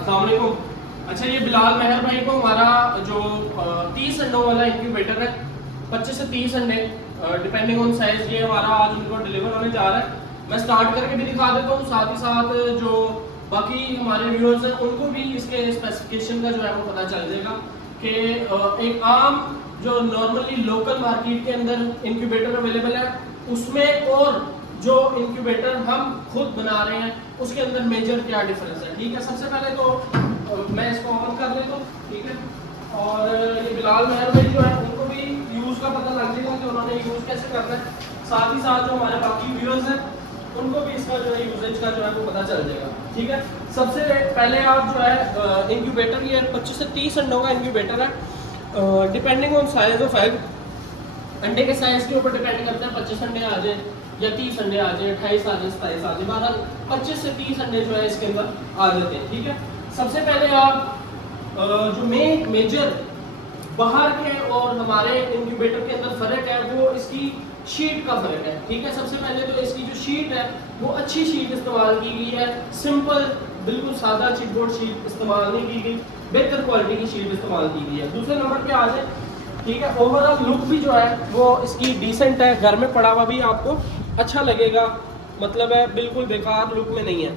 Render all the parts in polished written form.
अस्सलाम वालेकुम। अच्छा, ये बिलाल मेहर भाई को हमारा जो 30 अंडों वाला इंक्यूबेटर है, 25 से 30 अंडे डिपेंडिंग ऑन साइज, ये हमारा आज उनको डिलीवर होने जा रहा है। मैं स्टार्ट करके भी दिखा देता हूँ, साथ ही साथ जो बाकी हमारे व्यूअर्स हैं उनको भी इसके स्पेसिफिकेशन का जो है वो पता चल जाएगा कि एक आम जो नॉर्मली लोकल मार्केट के अंदर इंक्यूबेटर अवेलेबल है उसमें और जो इंक्यूबेटर हम खुद बना रहे हैं उसके अंदर मेजर क्या डिफरेंस है। ठीक है, सबसे पहले तो मैं इसको ऑन कर लेता हूँ। ठीक है, और ये बिलाल मेहर भाई जो है उनको भी यूज़ का पता लग जाएगा कि उन्होंने यूज़ कैसे करना है, साथ ही साथ जो हमारे बाकी व्यूअर्स हैं उनको भी इसका जो है यूजेज का जो है वो पता चल जाएगा। ठीक है, सबसे पहले आप जो है इंक्यूबेटर, ये 25 से 30 अंडों का इंक्यूबेटर है, depending on size of egg, अंडे के साइज के ऊपर डिपेंड करता है। 25 अंडे आ जाए या 30 अंडे आ जाए, 28 आ जाए, 27 आ जाए, 12, 25 से 30 अंडे जो है इसके अंदर आ जाते हैं। ठीक है, सबसे पहले आप जो मेजर बाहर के और हमारे इंक्यूबेटर के अंदर फ़र्क है वो इसकी शीट का फ़र्क है। ठीक है, सबसे पहले तो इसकी जो शीट है वो अच्छी शीट इस्तेमाल की गई है, सिंपल बिल्कुल सादा चिपबोर्ड शीट इस्तेमाल नहीं की गई, बेहतर क्वालिटी की शीट इस्तेमाल की गई है। दूसरे नंबर पे आ जाए, ठीक है, ओवरऑल लुक भी जो है वो इसकी डिसेंट है, घर में पड़ा हुआ भी आपको अच्छा लगेगा, मतलब है बिल्कुल बेकार लुक में नहीं है।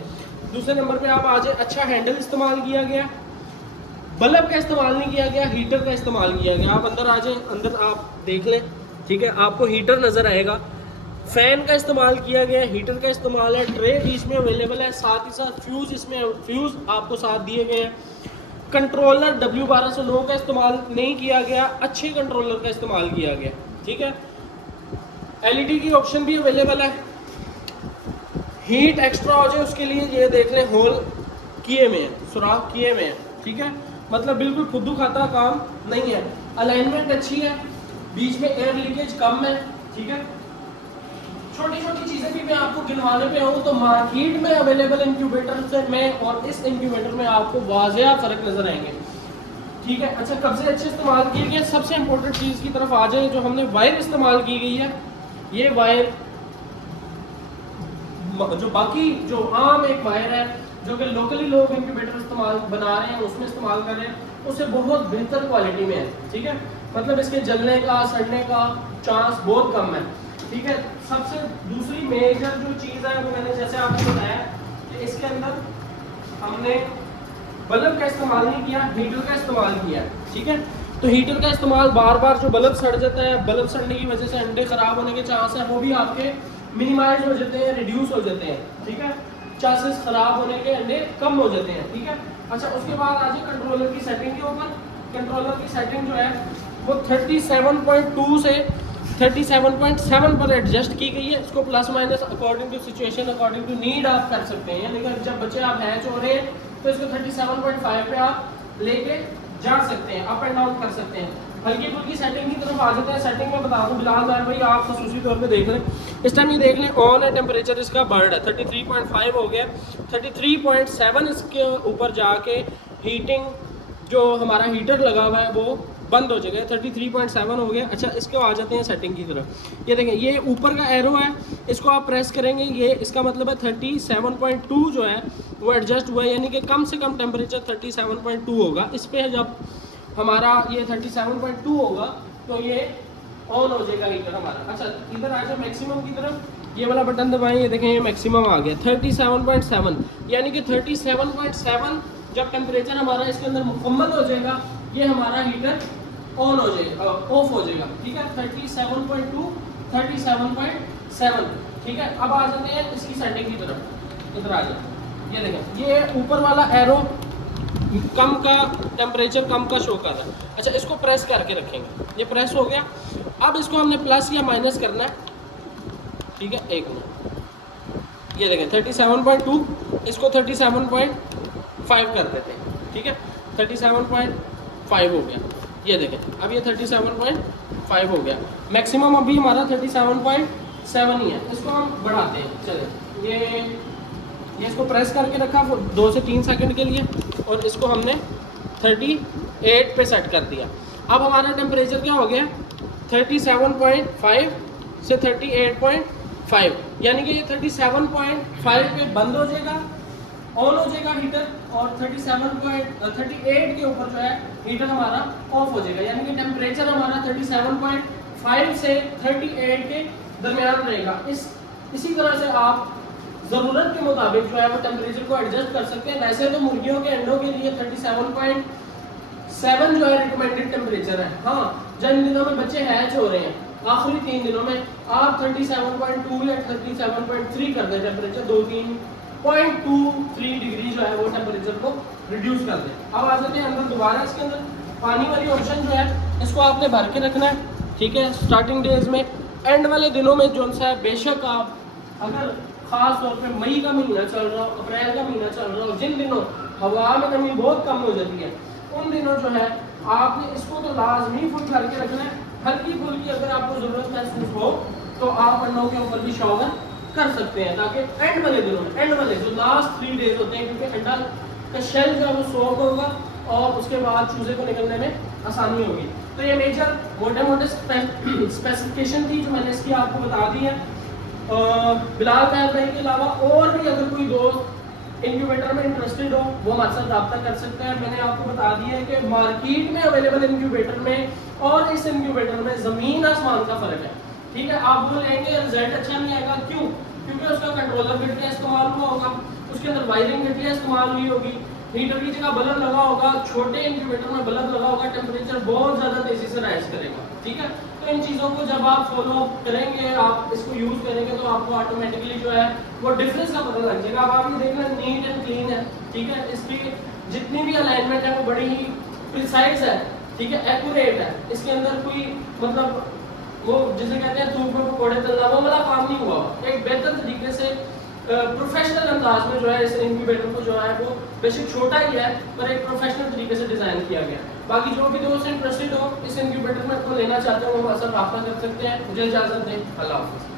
दूसरे नंबर पे आप आ जाए, अच्छा हैंडल इस्तेमाल किया गया, बल्ब का इस्तेमाल नहीं किया गया, हीटर का इस्तेमाल किया गया। आप अंदर आ जाए, अंदर आप देख लें, ठीक है, आपको हीटर नज़र आएगा, फैन का इस्तेमाल किया गया, हीटर का इस्तेमाल है, ट्रे बीच में अवेलेबल है, साथ ही साथ फ्यूज़, इसमें फ्यूज़ आपको साथ दिए गए हैं। कंट्रोलर W1209 का इस्तेमाल नहीं किया गया, अच्छे कंट्रोलर का इस्तेमाल किया गया। ठीक है, LED की ऑप्शन भी अवेलेबल है, हीट एक्स्ट्रा हो जाए उसके लिए ये देख लें, होल किए में है, सुराख किए में है। ठीक है, मतलब बिल्कुल खुद्दू खाता काम नहीं है, अलाइनमेंट अच्छी है, बीच में एयर लीकेज कम है। ठीक है, छोटी छोटी चीज़ें भी मैं आपको गिनवाने पे आऊँ तो मार्केट में अवेलेबल इंक्यूबेटर से में और इस इंक्यूबेटर में आपको वाज़ेह फ़र्क नज़र आएंगे। ठीक है, अच्छा, कब से अच्छे इस्तेमाल किए गए, सबसे इंपॉर्टेंट चीज़ की तरफ आ जाए, जो हमने वायर इस्तेमाल की गई है, ये वायर जो बाकी जो आम एक वायर है जो कि लोकली लोग इंक्यूबेटर इस्तेमाल बना रहे हैं उसमें इस्तेमाल कर रहे हैं, उससे बहुत बेहतर क्वालिटी में है। ठीक है, मतलब इसके जलने का सड़ने का चांस बहुत कम है। ठीक है, सबसे दूसरी मेजर जो चीज़ है वो मैंने जैसे आपको बताया कि इसके अंदर हमने बल्ब का इस्तेमाल नहीं किया, हीटर का इस्तेमाल किया। ठीक है, तो हीटर का इस्तेमाल बार बार जो बल्ब सड़ जाता है, बल्ब सड़ने की वजह से अंडे खराब होने के चांस है वो भी आपके मिनिमाइज हो जाते हैं, रिड्यूस हो जाते हैं। ठीक है, चांसेस खराब होने के अंडे कम हो जाते हैं। ठीक है, अच्छा, उसके बाद आ जाए कंट्रोलर की सेटिंग के ऊपर। कंट्रोलर की सेटिंग जो है वो 37.2 से 37.7 पर एडजस्ट की गई है। इसको plus minus according to situation, according to need आप कर सकते हैं, यानी कि जब बच्चे आप हैच हो रहे हैं तो इसको 37.5 पे आप लेके जा सकते हैं, अप एंड डाउन कर सकते हैं। हल्की फुल्की सेटिंग की तरफ आ जाते हैं। सेटिंग में बता दूं बिलाल भाई, आप खसूसी तौर पे देख लें, इस टाइम ये देख लें ऑन है, टेम्परेचर इसका बर्ड है 33.5 हो गया, 33.7 इसके ऊपर जाके हीटिंग जो हमारा हीटर लगा हुआ है वो बंद हो जाएगा, 33.7 हो गया। अच्छा, इसको आ जाते हैं सेटिंग की तरफ। ये देखें, ये ऊपर का एरो है, इसको आप प्रेस करेंगे, ये इसका मतलब है 37.2 जो है वो एडजस्ट हुआ है, यानी कि कम से कम टेम्परेचर 37.2 होगा। इस पर जब हमारा ये 37.2 होगा तो ये ऑन हो जाएगा हीटर हमारा। अच्छा, इधर आ जाए मैक्सिमम की तरफ, ये वाला बटन दबाएं, ये देखें ये मैक्सिमम आ गया 37.7, यानी कि 37.7 जब टेम्परेचर हमारा इसके अंदर मुकम्मल हो जाएगा ये हमारा हीटर ऑन हो जाएगा, ऑफ हो जाएगा। ठीक है, 37.2, 37.7। ठीक है, अब आ जाते हैं इसकी सेटिंग की तरफ, इधर आ जाए, ये देखें ये ऊपर वाला एरो कम का टेम्परेचर कम का शो कर रहा है। अच्छा, इसको प्रेस करके रखेंगे, ये प्रेस हो गया। अब इसको हमने प्लस या माइनस करना है। ठीक है, एक मिनट, ये देखें 37.2, इसको 37.5 कर देते हैं। ठीक है, 37.5 हो गया, ये देखें अब ये 37.5 हो गया। मैक्सिमम अभी हमारा 37.7 ही है, इसको हम बढ़ाते हैं। चलें, ये इसको प्रेस करके रखा 2 से 3 सेकंड के लिए और इसको हमने 38 पे सेट कर दिया। अब हमारा टेम्परेचर क्या हो गया 37.5 से 38.5, यानी कि ये 37.5 पे बंद हो जाएगा ऑन हो जाएगा हीटर और 38 के ऊपर जो है हीटर हमारा ऑफ हो जाएगा, यानी कि टेम्परेचर हमारा 37.5 से 38 के दरमियान रहेगा। इसी तरह से आप ज़रूरत के मुताबिक जो है वो टेम्परेचर को एडजस्ट कर सकते हैं। वैसे तो मुर्गियों के अंडों के लिए 37.7 जो है रिकमेंडेड टेम्परेचर है। हाँ, जिन दिनों में बच्चे हैच हो रहे हैं आखिरी 3 दिनों में आप 37.2 या 37.3 कर दें टेम्परेचर, 2-3.23 डिग्री जो है वो टेम्परेचर को रिड्यूस कर दें। अब आ जाते हैं अंदर दोबारा, इसके अंदर पानी वाली ऑप्शन जो है इसको आपने भर के रखना है, ठीक है, स्टार्टिंग डेज में। एंड वाले दिनों में जो सा है बेशक आप अगर खास तौर पे मई का महीना चल रहा हो, अप्रैल का महीना चल रहा हो, जिन दिनों हवा में नमी बहुत कम हो जाती है उन दिनों जो है आपने इसको तो लाजमी फुल करके रखना है। हल्की फुल्की अगर आपको ज़रूरत महसूस हो तो आप अंडों के ऊपर भी शॉवर कर सकते हैं, ताकि एंड वाले दिनों में, एंड वाले जो लास्ट 3 डेज होते हैं, क्योंकि अंडा का शेल जो है वो सॉफ्ट होगा और उसके बाद चूजे को निकलने में आसानी होगी। तो ये मेजर मोटे मोटे स्पेसिफिकेशन थी जो मैंने इसकी आपको बता दी है। बिलाल महर भाई के अलावा और भी अगर कोई दोस्त इंक्यूबेटर में इंटरेस्टेड हो वो हमारे साथ रब्ता कर सकता है। मैंने आपको बता दिया है कि मार्केट में अवेलेबल इंक्यूबेटर में और इस इंक्यूबेटर में ज़मीन आसमान का फ़र्क है, ठीक है। आप वो लेंगे रिजल्ट अच्छा नहीं आएगा, क्यों? क्योंकि उसका कंट्रोलर घटिया इस्तेमाल हुआ होगा, उसके अंदर वायरिंग घटिया इस्तेमाल हुई होगी, हीटर की जगह बल्ब लगा होगा, छोटे इंक्यूबेटर में बल्ब लगा होगा, टेम्परेचर बहुत ज़्यादा तेज़ी से राइज करेगा, ठीक है। तो इन चीज़ों को जब आप फॉलो अप करेंगे, आप इसको यूज़ करेंगे तो आपको ऑटोमेटिकली जो है वो डिफरेंस का पता लग जाएगा। अब आप ये देखना नीट एंड क्लीन है, ठीक है, इसकी जितनी भी अलाइनमेंट है वो बड़ी ही प्रिसाइज है, ठीक है, एक्यूरेट है। इसके अंदर कोई मतलब वो जिसे कहते हैं धूप में पकौड़े तलना वो वाला काम नहीं हुआ। एक बेहतर तरीके से प्रोफेशनल अंदाज में जो है इस इंक्यूबेटर को जो है वो बेशक छोटा ही है पर एक प्रोफेशनल तरीके से डिज़ाइन किया गया। बाकी जो भी दोस्त इंटरेस्टेड हो इस इंक्यूबेटर में को लेना चाहते हो वो हमारे साथ रब्ता कर सकते हैं। मुझे इजाज़त दें, अल्लाह हाफ़िज़।